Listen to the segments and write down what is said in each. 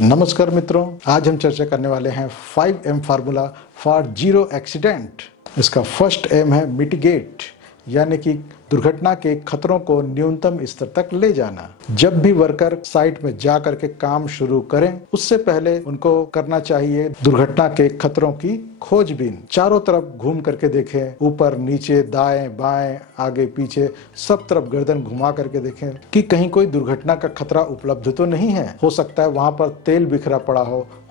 नमस्कार मित्रों, आज हम चर्चा करने वाले हैं 5M formula for zero accident. इसका फर्स्ट एम है मिटिगेट, यानी कि दुर्घटना के खतरों को न्यूनतम स्तर तक ले जाना। जब भी वर्कर साइट में जा करके काम शुरू करें, उससे पहले उनको करना चाहिए दुर्घटना के खतरों की खोजबीन। चारों तरफ घूम करके देखें, ऊपर नीचे दाएं बाएं आगे पीछे सब तरफ गर्दन घुमा करके देखें कि कहीं कोई दुर्घटना का खतरा उपलब्ध तो नहीं है। हो सकता है वहां पर तेल बिखरा पड़ा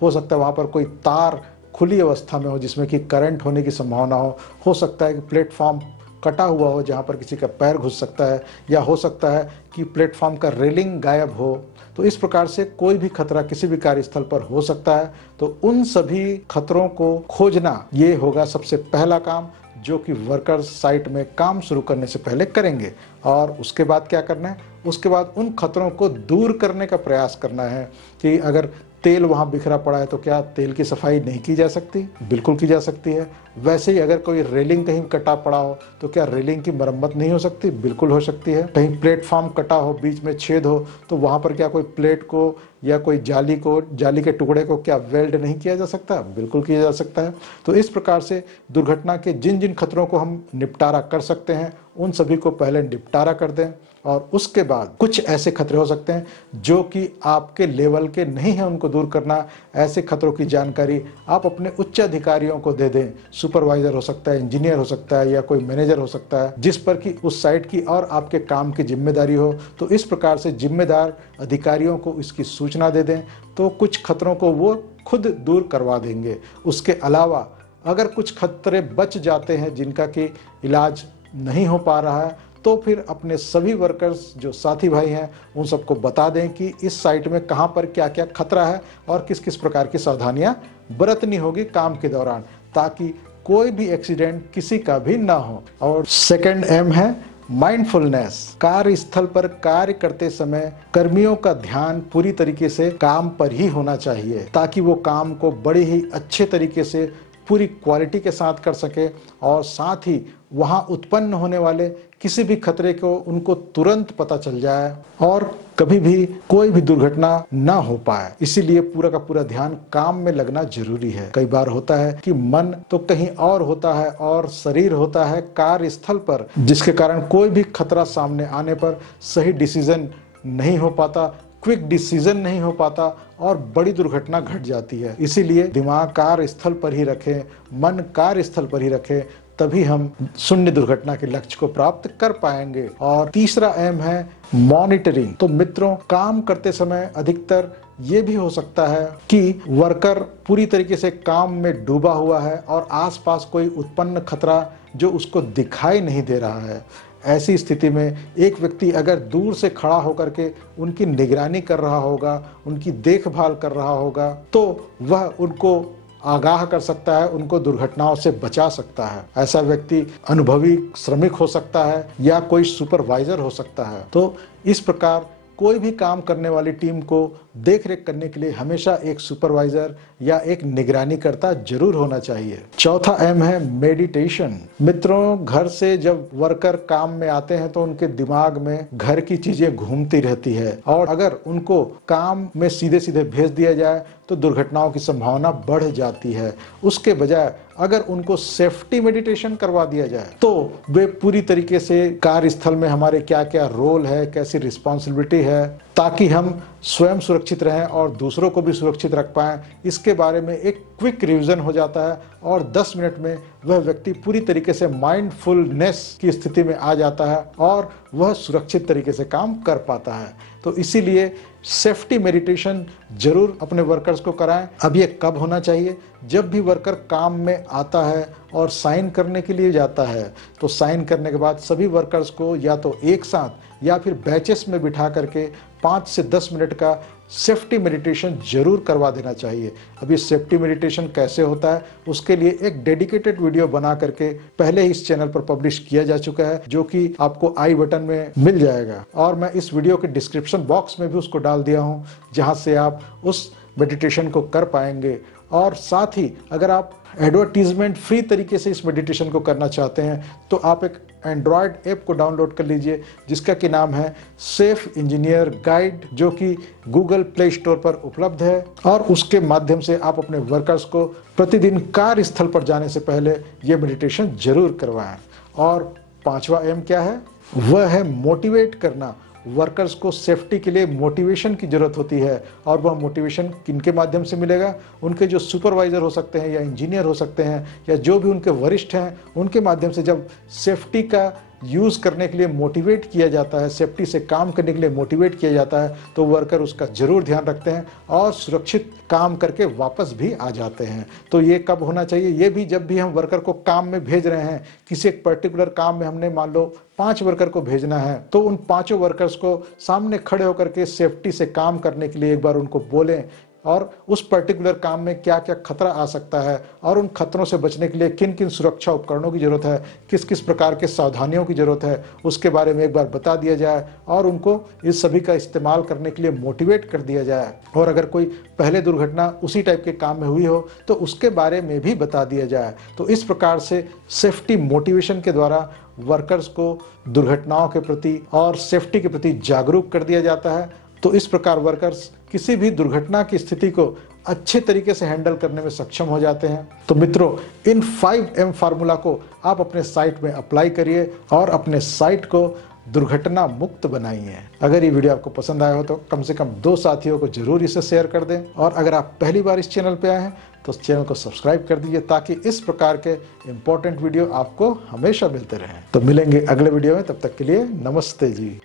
हो सकता है वहां पर कोई तार खुली अवस्था में हो जिसमें कि करंट होने की संभावना हो सकता है कि प्लेटफॉर्म कटा हुआ हो जहां पर किसी का पैर घुस सकता है, या हो सकता है कि प्लेटफॉर्म का रेलिंग गायब हो। तो इस प्रकार से कोई भी खतरा किसी भी कार्यस्थल पर हो सकता है। तो उन सभी खतरों को खोजना ये होगा सबसे पहला काम, जो कि वर्कर्स साइट में काम शुरू करने से पहले करेंगे। और उसके बाद क्या करना है, उसके बाद उन खतरों को दूर करने का प्रयास करना है कि अगर तेल वहाँ बिखरा पड़ा है तो क्या तेल की सफाई नहीं की जा सकती? बिल्कुल की जा सकती है। वैसे ही अगर कोई रेलिंग कहीं कटा पड़ा हो तो क्या रेलिंग की मरम्मत नहीं हो सकती? बिल्कुल हो सकती है। कहीं प्लेटफॉर्म कटा हो, बीच में छेद हो, तो वहाँ पर क्या कोई प्लेट को या कोई जाली के टुकड़े को क्या वेल्ड नहीं किया जा सकता? बिल्कुल किया जा सकता है। तो इस प्रकार से दुर्घटना के जिन जिन खतरों को हम निपटारा कर सकते हैं उन सभी को पहले निपटारा कर दें, और उसके बाद कुछ ऐसे खतरे हो सकते हैं जो कि आपके लेवल के नहीं हैं, उनको दूर करना। ऐसे खतरों की जानकारी आप अपने उच्च अधिकारियों को दे दें। सुपरवाइजर हो सकता है, इंजीनियर हो सकता है, या कोई मैनेजर हो सकता है जिस पर कि उस साइट की और आपके काम की जिम्मेदारी हो। तो इस प्रकार से जिम्मेदार अधिकारियों को इसकी सूचना दे दें तो कुछ खतरों को वो खुद दूर करवा देंगे। उसके अलावा अगर कुछ खतरे बच जाते हैं जिनका कि इलाज नहीं हो पा रहा है, तो फिर अपने सभी वर्कर्स जो साथी भाई हैं उन सबको बता दें कि इस साइट में कहां पर क्या क्या खतरा है और किस किस प्रकार की सावधानियां बरतनी होगी काम के दौरान, ताकि कोई भी एक्सीडेंट किसी का भी ना हो। और सेकंड एम है माइंडफुलनेस। कार्यस्थल पर कार्य करते समय कर्मियों का ध्यान पूरी तरीके से काम पर ही होना चाहिए, ताकि वो काम को बड़े ही अच्छे तरीके से पूरी क्वालिटी के साथ कर सके, और साथ ही वहां उत्पन्न होने वाले किसी भी खतरे को उनको तुरंत पता चल जाए और कभी भी कोई भी दुर्घटना ना हो पाए। इसीलिए पूरा का पूरा ध्यान काम में लगना जरूरी है। कई बार होता है कि मन तो कहीं और होता है और शरीर होता है कार्यस्थल पर, जिसके कारण कोई भी खतरा सामने आने पर सही डिसीजन नहीं हो पाता, क्विक डिसीजन नहीं हो पाता और बड़ी दुर्घटना घट जाती है। इसीलिए दिमाग कार्यस्थल पर ही रखें, मन कार्यस्थल पर ही रखें, तभी हम शून्य दुर्घटना के लक्ष्य को प्राप्त कर पाएंगे। और तीसरा एम है मॉनिटरिंग। तो मित्रों, काम करते समय अधिकतर ये भी हो सकता है कि वर्कर पूरी तरीके से काम में डूबा हुआ है और आसपास कोई उत्पन्न खतरा जो उसको दिखाई नहीं दे रहा है। ऐसी स्थिति में एक व्यक्ति अगर दूर से खड़ा होकर के उनकी निगरानी कर रहा होगा, उनकी देखभाल कर रहा होगा, तो वह उनको आगाह कर सकता है, उनको दुर्घटनाओं से बचा सकता है। ऐसा व्यक्ति अनुभवी श्रमिक हो सकता है या कोई सुपरवाइजर हो सकता है। तो इस प्रकार कोई भी काम करने वाली टीम को देखरेख करने के लिए हमेशा एक सुपरवाइजर या एक निगरानीकर्ता जरूर होना चाहिए। चौथा एम है मेडिटेशन। मित्रों, घर से जब वर्कर काम में आते हैं तो उनके दिमाग में घर की चीजें घूमती रहती है, और अगर उनको काम में सीधे सीधे भेज दिया जाए तो दुर्घटनाओं की संभावना बढ़ जाती है। उसके बजाय अगर उनको सेफ्टी मेडिटेशन करवा दिया जाए तो वे पूरी तरीके से कार्यस्थल में हमारे क्या क्या रोल है, कैसी रिस्पॉन्सिबिलिटी है, ताकि हम स्वयं सुरक्षित रहें और दूसरों को भी सुरक्षित रख पाएं, इसके बारे में एक क्विक रिवीजन हो जाता है और 10 मिनट में वह व्यक्ति पूरी तरीके से माइंडफुलनेस की स्थिति में आ जाता है और वह सुरक्षित तरीके से काम कर पाता है। तो इसीलिए सेफ्टी मेडिटेशन जरूर अपने वर्कर्स को कराएं। अब ये कब होना चाहिए? जब भी वर्कर काम में आता है और साइन करने के लिए जाता है, तो साइन करने के बाद सभी वर्कर्स को या तो एक साथ या फिर बैचेस में बिठा करके 5 से 10 मिनट का सेफ्टी मेडिटेशन जरूर करवा देना चाहिए। अब ये सेफ्टी मेडिटेशन कैसे होता है उसके लिए एक डेडिकेटेड वीडियो बना करके पहले ही इस चैनल पर पब्लिश किया जा चुका है, जो कि आपको आई बटन में मिल जाएगा, और मैं इस वीडियो के डिस्क्रिप्शन बॉक्स में भी उसको डाल दिया हूं, जहां से आप उस मेडिटेशन को कर पाएंगे। और साथ ही अगर आप एडवर्टीजमेंट फ्री तरीके से इस मेडिटेशन को करना चाहते हैं तो आप एक एंड्रॉयड ऐप को डाउनलोड कर लीजिए जिसका कि नाम है सेफ इंजीनियर गाइड, जो कि गूगल प्ले स्टोर पर उपलब्ध है। और उसके माध्यम से आप अपने वर्कर्स को प्रतिदिन कार्यस्थल पर जाने से पहले ये मेडिटेशन जरूर करवाएं। और 5वां एम क्या है? वह है मोटिवेट करना। वर्कर्स को सेफ्टी के लिए मोटिवेशन की जरूरत होती है, और वह मोटिवेशन किनके माध्यम से मिलेगा? उनके जो सुपरवाइजर हो सकते हैं या इंजीनियर हो सकते हैं या जो भी उनके वरिष्ठ हैं, उनके माध्यम से जब सेफ्टी का यूज़ करने के लिए मोटिवेट किया जाता है, सेफ्टी से काम करने के लिए मोटिवेट किया जाता है, तो वर्कर उसका जरूर ध्यान रखते हैं और सुरक्षित काम करके वापस भी आ जाते हैं। तो ये कब होना चाहिए? ये भी जब भी हम वर्कर को काम में भेज रहे हैं, किसी एक पर्टिकुलर काम में हमने मान लो 5 वर्कर को भेजना है, तो उन 5 वर्कर्स को सामने खड़े होकर के सेफ्टी से काम करने के लिए एक बार उनको बोलें, और उस पर्टिकुलर काम में क्या क्या खतरा आ सकता है और उन खतरों से बचने के लिए किन किन सुरक्षा उपकरणों की जरूरत है, किस किस प्रकार के सावधानियों की जरूरत है, उसके बारे में एक बार बता दिया जाए और उनको इस सभी का इस्तेमाल करने के लिए मोटिवेट कर दिया जाए। और अगर कोई पहले दुर्घटना उसी टाइप के काम में हुई हो तो उसके बारे में भी बता दिया जाए। तो इस प्रकार से सेफ्टी मोटिवेशन के द्वारा वर्कर्स को दुर्घटनाओं के प्रति और सेफ्टी के प्रति जागरूक कर दिया जाता है। तो इस प्रकार वर्कर्स किसी भी दुर्घटना की स्थिति को अच्छे तरीके से हैंडल करने में सक्षम हो जाते हैं। तो मित्रों, इन 5M फार्मूला को आप अपने साइट में अप्लाई करिए और अपने साइट को दुर्घटना मुक्त बनाइए। अगर ये वीडियो आपको पसंद आया हो तो कम से कम 2 साथियों को जरूर इसे शेयर कर दें, और अगर आप पहली बार इस चैनल पे आए हैं तो इस चैनल को सब्सक्राइब कर दीजिए ताकि इस प्रकार के इंपॉर्टेंट वीडियो आपको हमेशा मिलते रहें। तो मिलेंगे अगले वीडियो में, तब तक के लिए नमस्ते जी।